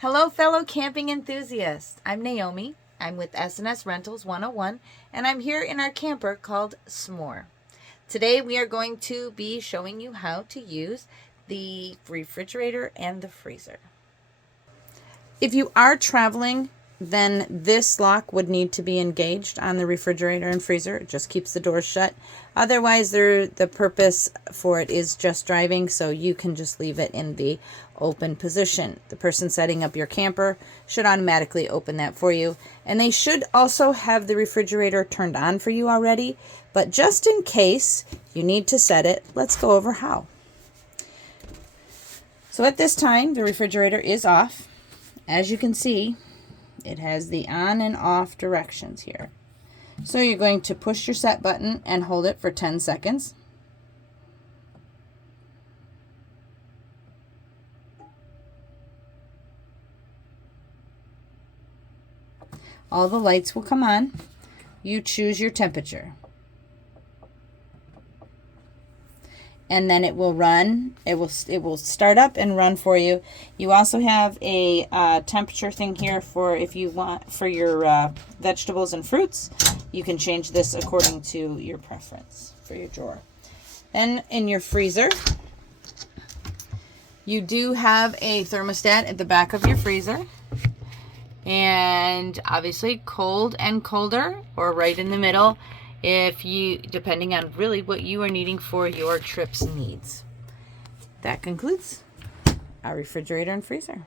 Hello, fellow camping enthusiasts. I'm Naomi. I'm with SNS Rentals 101, and I'm here in our camper called Smore. Today we are going to be showing you how to use the refrigerator and the freezer. If you are traveling, then this lock would need to be engaged on the refrigerator and freezer. It just keeps the doors shut. Otherwise, the purpose for it is just driving, so you can just leave it in the open position. The person setting up your camper should automatically open that for you. And they should also have the refrigerator turned on for you already. But just in case you need to set it, let's go over how. So at this time, the refrigerator is off. As you can see, it has the on and off directions here. So you're going to push your set button and hold it for 10 seconds. All the lights will come on. You choose your temperature. And then it will run. It will start up and run for you. You also have a temperature thing here for if you want for your vegetables and fruits. You can change this according to your preference for your drawer. Then in your freezer, you do have a thermostat at the back of your freezer. And obviously cold and colder, or right in the middle, if you, depending on really what you are needing for your trip's needs. That concludes our refrigerator and freezer.